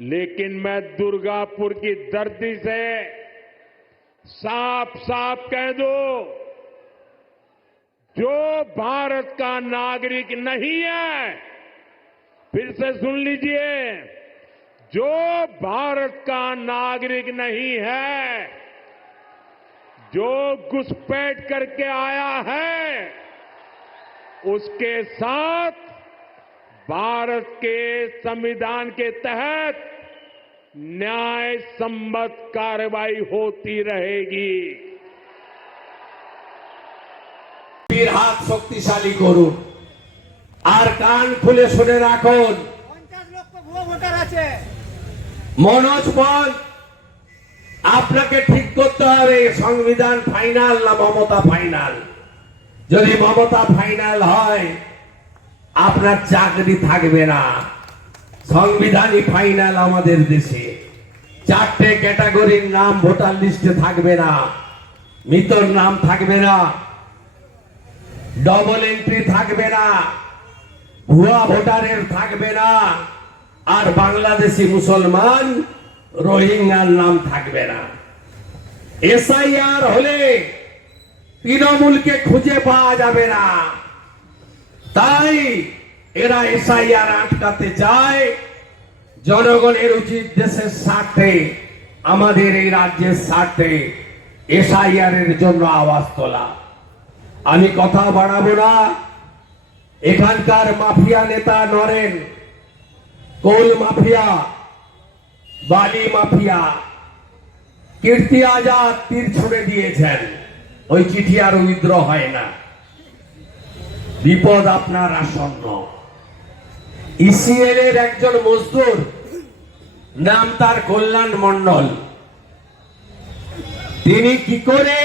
लेकिन मैं दुर्गापुर की धरती से साफ़ साफ़ कह दूँ, जो भारत का नागरिक नहीं है, फिर से सुन लीजिए, जो भारत का नागरिक नहीं है, जो घुसपैठ करके आया है, उसके साथ भारत के संविधान के तहत न्याय संबद्ध कार्रवाई होती रहेगी বীর হাত শক্তিশালী করুন আর কান খুলে শুনে রাখুন পঞ্চাশ লক্ষ ভুয়ো ভোটার আছে মনোজ পল আপনাকে ঠিক করতে হবে সংবিধান ফাইনাল না মমতা ফাইনাল যদি মমতা ফাইনাল হয় আপনার চাকরি থাকবে না। সংবিধানই ফাইনাল আমাদের দেশে। চারটে ক্যাটাগরির নাম ভোটার লিস্টে থাকবে না। মৃতর নাম থাকবে না। ডবল এন্ট্রি থাকবে না। ভুয়া ভোটারের থাকবে না। আর বাংলাদেশি মুসলমান রোহিঙ্গার নাম থাকবে না। এসআইআর হলে তৃণমূলকে খুঁজে পাওয়া যাবে না। এরা এসআইআর আটকাতে চায় জনগণের উচিত দেশের স্বার্থে, আমাদের এই রাজ্যের স্বার্থে এসআইআর এর জন্য আওয়াজ তোলা। আমি কথা বাড়াবো না। এখানকার মাফিয়া নেতা নরেন, কোল মাফিয়া, বালি মাফিয়া, কীর্তি আজাদ তীর ছুড়ে দিয়েছেন। ওই চিঠি আর উইদ্র হয় না। বিপদ আপনার আসন্ন। ইসিএল এর একজন মজদুর। নাম তার কল্যাণ মন্ডল তিনি কি করে